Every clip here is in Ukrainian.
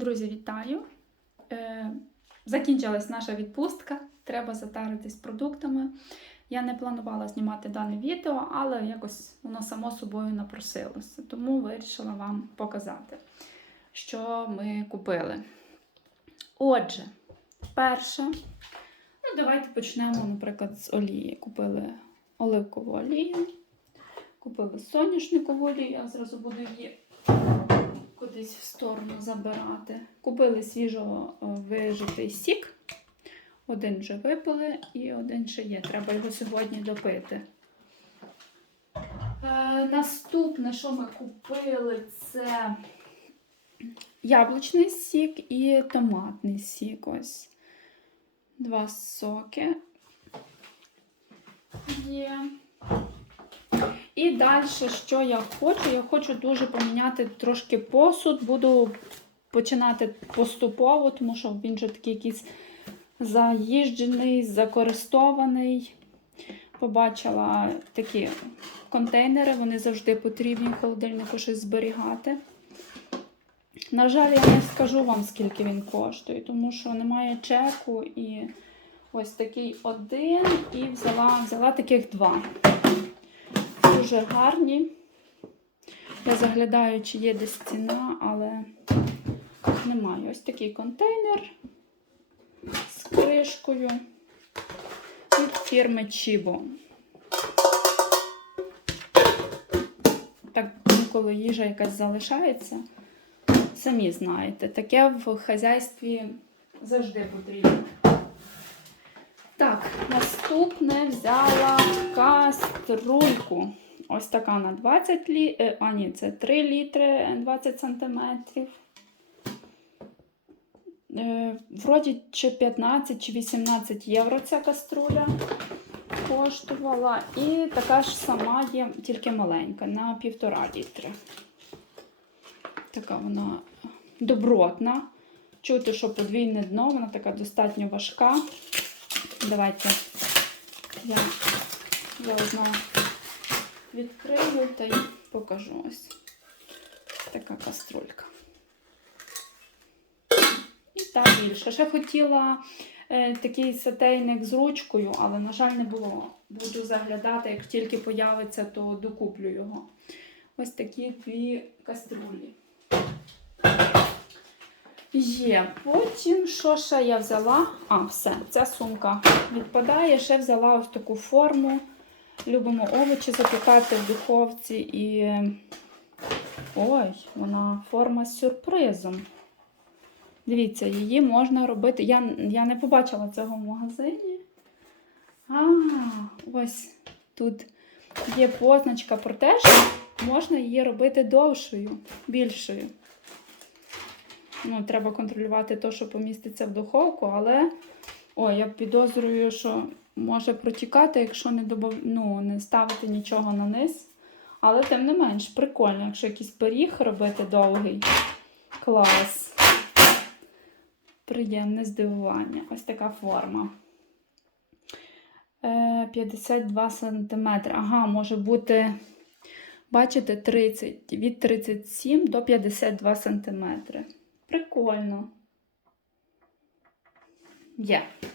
Друзі, вітаю! Е, закінчилась наша відпустка. Треба затаритись продуктами. Я не планувала знімати дане відео, але якось воно само собою напросилося. Тому вирішила вам показати, що ми купили. Отже, перше, ну давайте почнемо, наприклад, з олії. Купили оливкову олію, купили соняшникову олію, я зразу буду її кудись в сторону забирати. Купили свіжо вижитий сік. Один вже випили і один ще є. Треба його сьогодні допити. Е, наступне, що ми купили, це яблучний сік і томатний сік. Ось. Два соки є. І далі, що я хочу? Я хочу дуже поміняти трошки посуд. Буду починати поступово, тому що він же такий якийсь заїжджений, закористований. Побачила такі контейнери, вони завжди потрібні в холодильнику щось зберігати. На жаль, я не скажу вам, скільки він коштує, тому що немає чеку і ось такий один, і взяла, взяла таких два дуже гарні. Я заглядаю, чи є десь ціна, але немає. Ось такий контейнер з кришкою від фірми Chibo. Так, коли їжа якась залишається, самі знаєте, таке в хазяйстві завжди потрібно. Так, наступне взяла каструльку. Ось така на 20 літрів. А, ні, це 3 літри 20 сантиметрів. Е, Вроді чи 15 чи 18 євро ця каструля коштувала. І така ж сама є, тільки маленька, на півтора літри. Така вона добротна. Чути, що подвійне дно, вона така достатньо важка. Давайте я заодно відкрию та й покажу ось така каструлька. І так більше. Ще хотіла е, такий сатейник з ручкою, але, на жаль, не було. Буду заглядати, як тільки появиться, то докуплю його. Ось такі дві каструлі. Є. Потім, що ще я взяла? А, все, ця сумка відпадає. Ще взяла ось таку форму. Любимо овочі запікати в духовці і. Ой, вона форма з сюрпризом. Дивіться, її можна робити. Я я не побачила цього в магазині. А, ось тут є позначка про те, що можна її робити довшою, більшою. Ну, Треба контролювати те, що поміститься в духовку, але о, я підозрюю, що може протікати, якщо не добав... ну, не ставити нічого на низ. Але тим не менш, прикольно, якщо якийсь пиріг робити довгий. Клас. Приємне здивування. Ось така форма. 52 см. Ага, може бути, бачите, 30, від 37 до 52 см. Прикольно. Є. Е,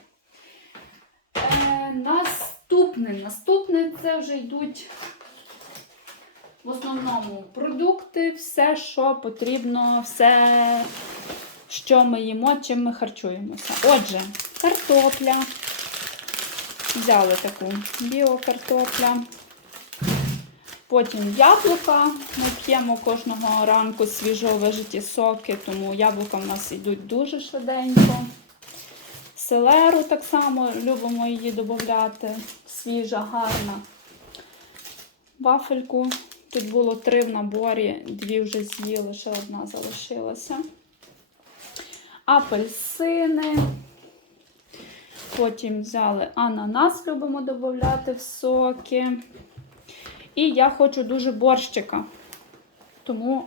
наступне. Наступне це вже йдуть в основному продукти, все, що потрібно, все, що ми їмо, чим ми харчуємося. Отже, картопля. Взяли таку біокартопля. Потім яблука. Ми п'ємо кожного ранку свіжо вижиті соки, тому яблука в нас йдуть дуже швиденько. Селеру так само любимо її додати. Свіжа, гарна. Вафельку. Тут було три в наборі, дві вже з'їли, ще одна залишилася. Апельсини. Потім взяли ананас, любимо додати в соки. І я хочу дуже борщика. Тому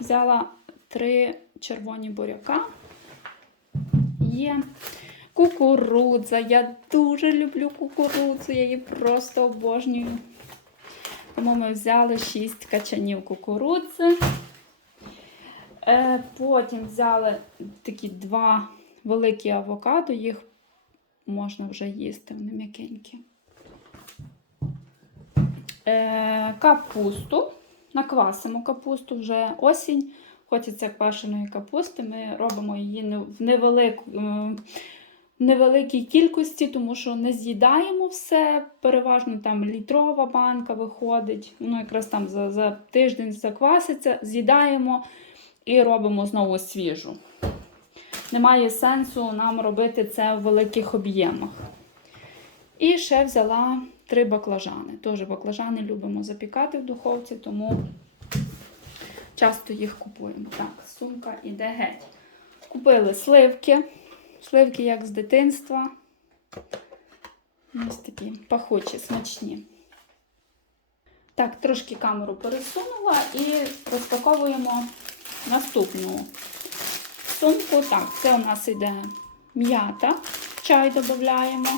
взяла три червоні буряка. Є кукурудза. Я дуже люблю кукурудзу, я її просто обожнюю. Тому ми взяли 6 качанів кукурудзи. Е, потім взяли такі два великі авокадо, їх можна вже їсти, вони м'якенькі. Е, капусту. Наквасимо капусту вже осінь. Хочеться квашеної капусти. Ми робимо її в невелику, е, невеликій кількості, тому що не з'їдаємо все. Переважно там літрова банка виходить. Воно якраз там за, за тиждень закваситься, з'їдаємо і робимо знову свіжу. Немає сенсу нам робити це в великих об'ємах. І ще взяла три баклажани. Теж баклажани любимо запікати в духовці, тому часто їх купуємо. Так, сумка іде геть. Купили сливки. Сливки як з дитинства. Ось такі пахучі, смачні. Так, трошки камеру пересунула і розпаковуємо наступну сумку. Так, це у нас йде м'ята, чай додаємо.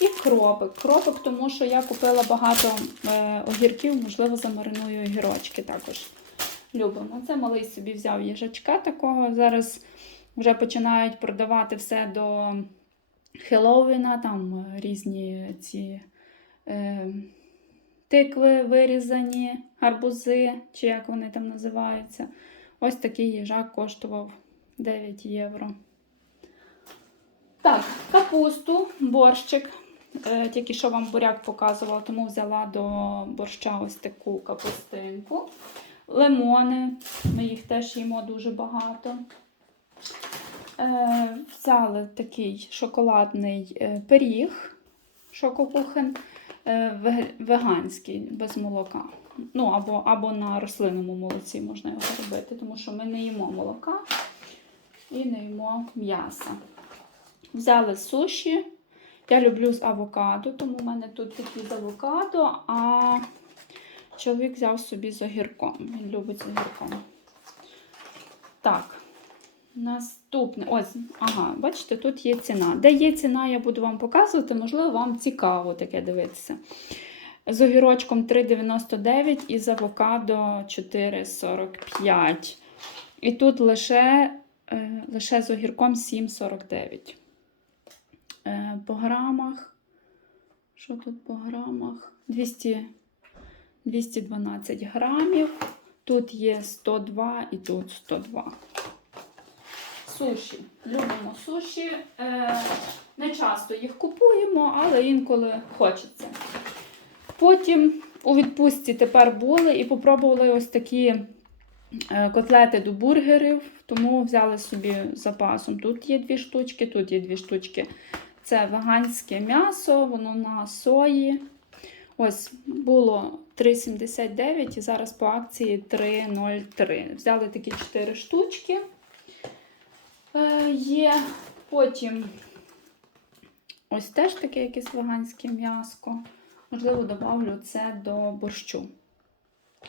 І кропик. Кропик, тому що я купила багато е, огірків, можливо, замариную огірочки також любимо. Це малий собі взяв їжачка такого. Зараз вже починають продавати все до Хеллоуіна, там е, різні ці е, тикви вирізані, гарбузи, чи як вони там називаються. Ось такий їжак коштував 9 євро. Так, капусту, борщик. Е, Тільки що вам буряк показувала, тому взяла до борща ось таку капустинку. Лимони, ми їх теж їмо дуже багато. Е, Взяли такий шоколадний е, пиріг, шококухен, е, веганський, без молока. Ну, або, або на рослинному молоці можна його робити, тому що ми не їмо молока і не їмо м'яса. Взяли суші. Я люблю з авокадо, тому в мене тут такі з авокадо, а чоловік взяв собі з огірком. Він любить з огірком. Так, наступне. Ось, ага, бачите, тут є ціна. Де є ціна, я буду вам показувати, можливо, вам цікаво таке дивитися. З огірочком 3,99 і з авокадо 4,45. І тут лише, е, лише з огірком 7,49. Е, По грамах. Що тут по грамах? 200, 212 грамів. Тут є 102 і тут 102. Суші. Любимо суші. Е, не часто їх купуємо, але інколи хочеться. Потім у відпустці тепер були і попробували ось такі е, котлети до бургерів, тому взяли собі запасом. Тут є дві штучки, тут є дві штучки. Це веганське м'ясо, воно на сої. Ось було 3,79 і зараз по акції 3,03. Взяли такі 4 штучки. Е, є потім ось теж таке якесь веганське м'яско. Можливо, добавлю це до борщу,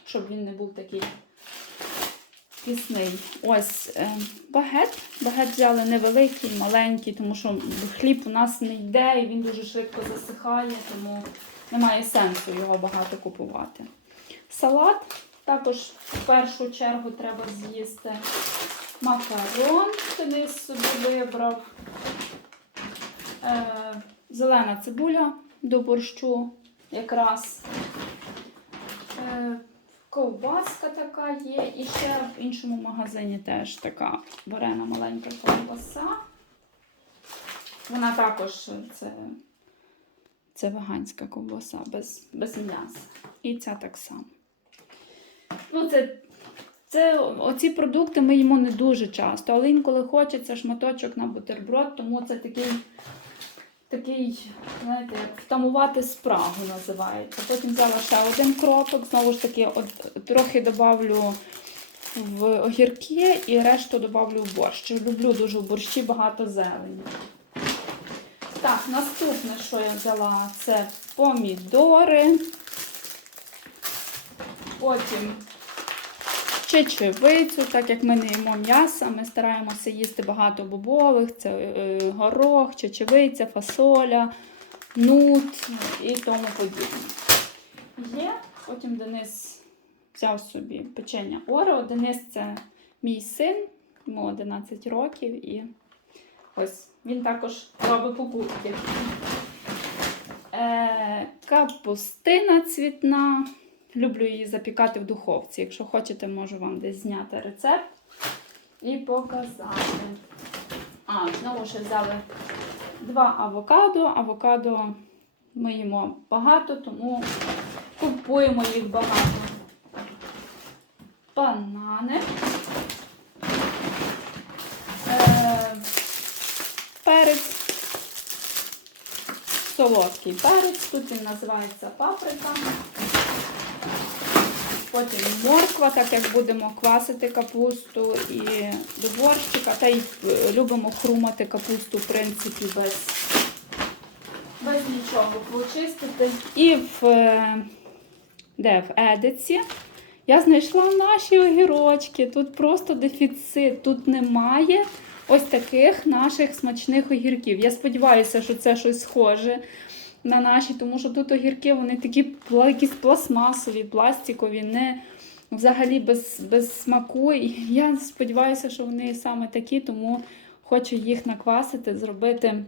щоб він не був такий пісний. Ось е, багет. Багет взяли невеликий, маленький, тому що хліб у нас не йде і він дуже швидко засихає, тому немає сенсу його багато купувати. Салат також в першу чергу треба з'їсти. Макарон Денис собі вибрав. Е, зелена цибуля до борщу якраз. Е, ковбаска така є. І ще в іншому магазині теж така варена маленька ковбаса. Вона також це, це веганська ковбаса без, без м'яса. І ця так само. Ну, це, це, оці продукти ми їмо не дуже часто, але інколи хочеться шматочок на бутерброд, тому це такий, такий знаєте, як втамувати спрагу називається. Потім взяла ще один кропик, знову ж таки, от, трохи добавлю в огірки і решту добавлю в борщ. Люблю дуже в борщі багато зелені. Так, наступне, що я взяла, це помідори. Потім чечевицю, так як ми не їмо м'яса, ми стараємося їсти багато бобових, це е, горох, чечевиця, фасоля, нут і тому подібне. Є, потім Денис взяв собі печення Орео. Денис це мій син, йому 11 років, і ось він також робить покупки. Е, капустина цвітна. Люблю її запікати в духовці. Якщо хочете, можу вам десь зняти рецепт і показати. А, знову ще взяли два авокадо. Авокадо ми їмо багато, тому купуємо їх багато. Банани. Е, перець. Солодкий перець. Тут він називається паприка. Потім морква, так як будемо квасити капусту і до борщика. Та й е, любимо хрумати капусту, в принципі, без, без нічого почистити. І в, е, де, в едиці я знайшла наші огірочки. Тут просто дефіцит, тут немає ось таких наших смачних огірків. Я сподіваюся, що це щось схоже на наші, тому що тут огірки вони такі якісь пластмасові, пластикові, не взагалі без, без смаку. І я сподіваюся, що вони саме такі, тому хочу їх наквасити, зробити,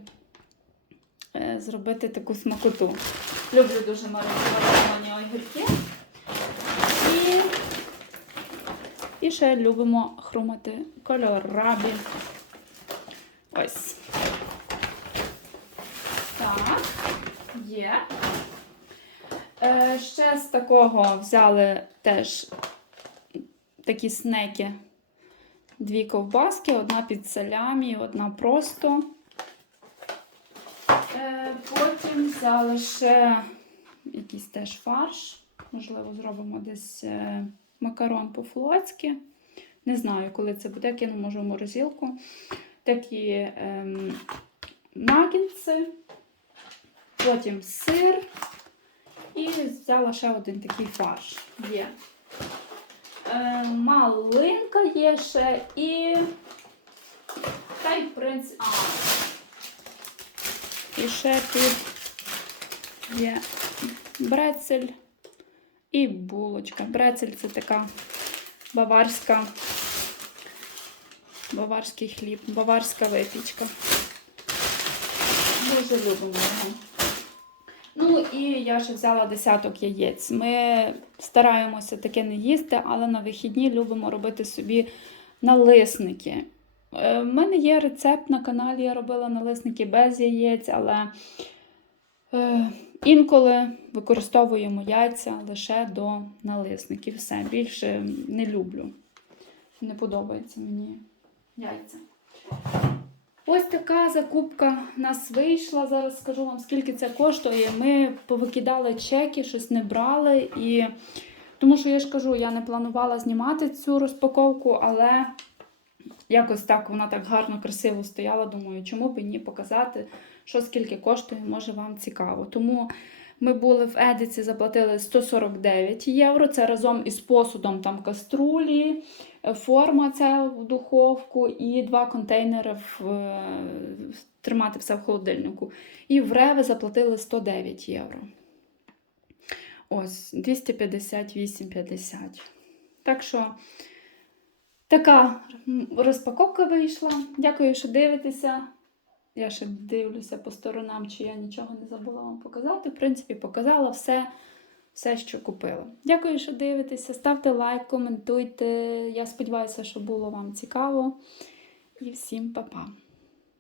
е, зробити таку смакоту. Люблю дуже мариновані огірки. І, і ще любимо хрумати кольорабі. Ось. Так, є. Е, ще з такого взяли теж такі снеки. Дві ковбаски, одна під салямі, одна просто. Е, потім взяли ще якийсь теж фарш. Можливо, зробимо десь е, макарон по-флотськи. Не знаю, коли це буде, кину може в морозилку. Такі ем, наггетси, потім сир. І взяла ще один такий фарш. Є. Е, малинка є ще і. Та й в принципі. А. І ще тут є брецель і булочка. Брецель це така баварська, баварський хліб, баварська випічка. Дуже любимо його. І я ще взяла десяток яєць. Ми стараємося таке не їсти, але на вихідні любимо робити собі налисники. У мене є рецепт на каналі, я робила налисники без яєць, але е, інколи використовуємо яйця лише до налисників. Все, більше не люблю. Не подобається мені яйця. Ось така закупка в нас вийшла. Зараз скажу вам, скільки це коштує. Ми повикидали чеки, щось не брали. І... Тому що я ж кажу, я не планувала знімати цю розпаковку, але якось так вона так гарно, красиво стояла. Думаю, чому б і ні показати, що скільки коштує, може вам цікаво. Тому ми були в Едиці, заплатили 149 євро. Це разом із посудом там каструлі, форма ця в духовку і два контейнери в, е, тримати все в холодильнику. І в Реве заплатили 109 євро. Ось, 258,50. Так що така розпаковка вийшла. Дякую, що дивитеся. Я ще дивлюся по сторонам, чи я нічого не забула вам показати. В принципі, показала все, все, що купила. Дякую, що дивитеся. Ставте лайк, коментуйте. Я сподіваюся, що було вам цікаво. І всім па-па.